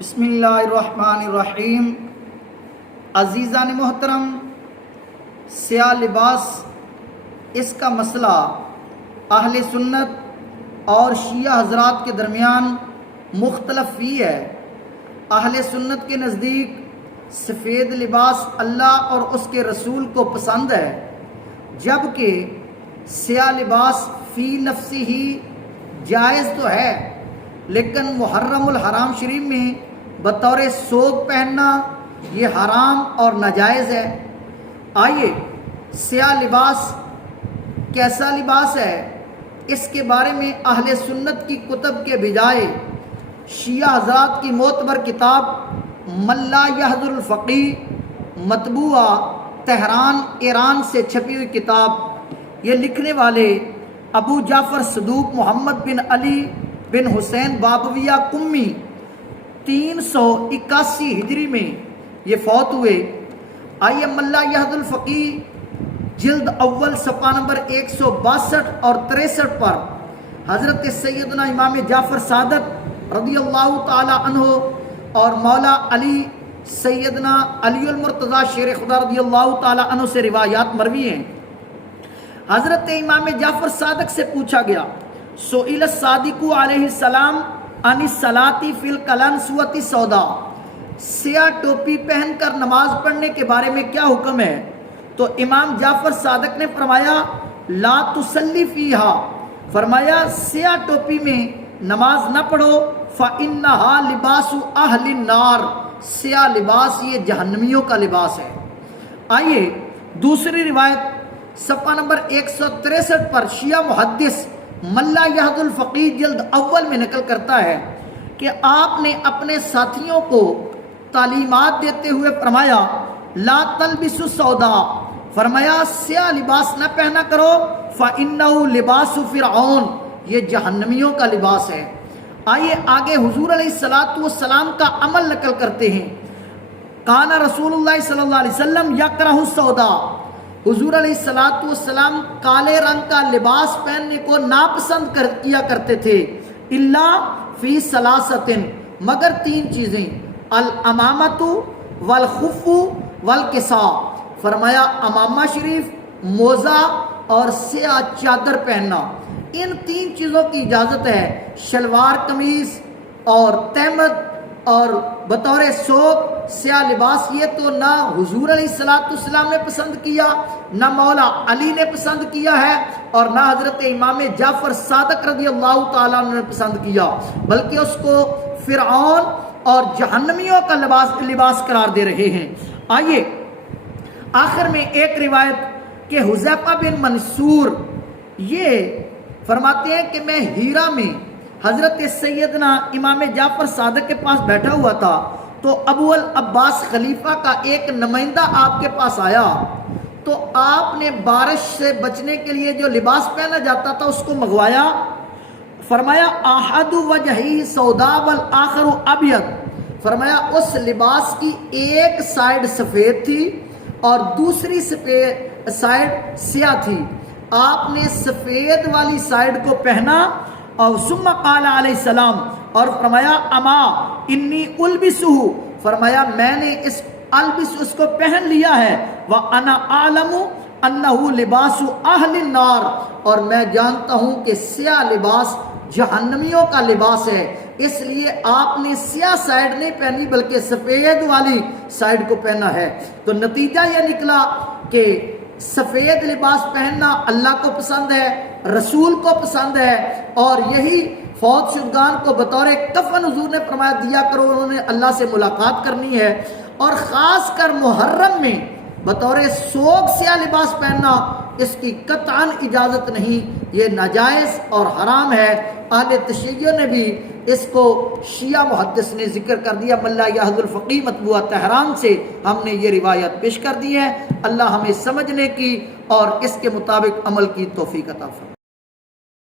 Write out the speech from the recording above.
بسم اللہ الرحمن الرحیم۔ عزیزان محترم، سیاہ لباس اس کا مسئلہ اہل سنت اور شیعہ حضرات کے درمیان مختلف فی ہے۔ اہل سنت کے نزدیک سفید لباس اللہ اور اس کے رسول کو پسند ہے، جبکہ سیاہ لباس فی نفسی ہی جائز تو ہے، لیکن محرم الحرام شریف میں بطور سوگ پہننا یہ حرام اور ناجائز ہے۔ آئیے سیاہ لباس کیسا لباس ہے، اس کے بارے میں اہل سنت کی کتب کے بجائے شیعہ حضرات کی معتبر کتاب من لا یحضر الفقیہ مطبوعہ تہران ایران سے چھپی ہوئی کتاب، یہ لکھنے والے ابو جعفر صدوق محمد بن علی بن حسین بابویہ قمی 381 ہجری میں یہ فوت ہوئے۔ آئیے من لا یحضر الفقیہ جلد اول صفحہ نمبر 162 اور 63 پر حضرت سیدنا امام جعفر صادق رضی اللہ تعالی عنہ اور مولا علی سیدنا علی المرتضی شیر خدا رضی اللہ تعالی عنہ سے روایات مروی ہیں۔ حضرت امام جعفر صادق سے پوچھا گیا، سئل الصادق علیہ السلام عن الصلاۃ فی القلنسوۃ السوداء، سیاہ ٹوپی پہن کر نماز پڑھنے کے بارے میں کیا حکم ہے؟ تو امام جعفر صادق نے فرمایا لا تصلی فیہا، فرمایا سیاہ ٹوپی میں نماز نہ پڑھو، فإنہا لباس اہل النار، سیاہ لباس یہ جہنمیوں کا لباس ہے۔ آئیے دوسری روایت صفحہ نمبر 163 پر شیعہ محدث من لا یحضر الفقیہ جلد اول میں نقل کرتا ہے کہ آپ نے اپنے ساتھیوں کو تعلیمات دیتے ہوئے فرمایا لا تلبسوا السوداء، فرمایا سیاہ لباس نہ پہنا کرو، فإنہ لباس فرعون، یہ جہنمیوں کا لباس ہے۔ آئیے آگے حضور علیہ السلام کا عمل نقل کرتے ہیں۔ کان رسول اللہ صلی اللہ علیہ وسلم یکرہ السوداء، حضور علیہ السلام کالے رنگ کا لباس پہننے کو ناپسند کیا کرتے تھے، الا فی ثلاثۃ، مگر 3 چیزیں، الامامۃ والخف والکساء، فرمایا امامہ شریف، موزہ اور سیاہ چادر پہننا، ان 3 چیزوں کی اجازت ہے۔ شلوار قمیض اور تہمد اور بطور سوگ سیاہ لباس یہ تو نہ حضور علیہ السلام نے پسند کیا، نہ مولا علی نے پسند کیا ہے، اور نہ حضرت امام جعفر صادق رضی اللہ تعالیٰ عنہ نے پسند کیا، بلکہ اس کو فرعون اور جہنمیوں کا لباس قرار دے رہے ہیں۔ آئیے آخر میں ایک روایت کہ حذیفہ بن منصور یہ فرماتے ہیں کہ میں ہیرا میں حضرت سیدنا امام جعفر صادق کے پاس بیٹھا ہوا تھا، تو ابو العباس خلیفہ کا ایک نمائندہ آپ کے پاس آیا، تو آپ نے بارش سے بچنے کے لیے جو لباس پہنا جاتا تھا اس کو منگوایا، فرمایا احد وجہی سودا والآخر ابیض، فرمایا اس لباس کی ایک سائیڈ سفید تھی اور دوسری سائیڈ سیاہ تھی، آپ نے سفید والی سائیڈ کو پہنا اور ثم قال علیہ السلام، اور فرمایا اما انی البسہ، فرمایا میں نے اس کو پہن لیا ہے، وانا اعلم انہ لباس اہل النار، اور میں جانتا ہوں کہ سیاہ لباس جہنمیوں کا لباس ہے، اس لیے آپ نے سیاہ سائیڈ نہیں پہنی بلکہ سفید والی سائیڈ کو پہنا ہے۔ تو نتیجہ یہ نکلا کہ سفید لباس پہننا اللہ کو پسند ہے، رسول کو پسند ہے، اور یہی فوت شدگان کو بطور کفن حضور نے فرمایا دیا کرو، انہوں نے اللہ سے ملاقات کرنی ہے۔ اور خاص کر محرم میں بطور سوگ سیاہ لباس پہننا اس کی قطعاً اجازت نہیں، یہ ناجائز اور حرام ہے۔ اہل تشیع نے بھی اس کو شیعہ محدث نے ذکر کر دیا، من لا یحضر الفقیہ مطبوعہ تہران سے ہم نے یہ روایت پیش کر دی ہے۔ اللہ ہمیں سمجھنے کی اور اس کے مطابق عمل کی توفیق عطا فرمائے۔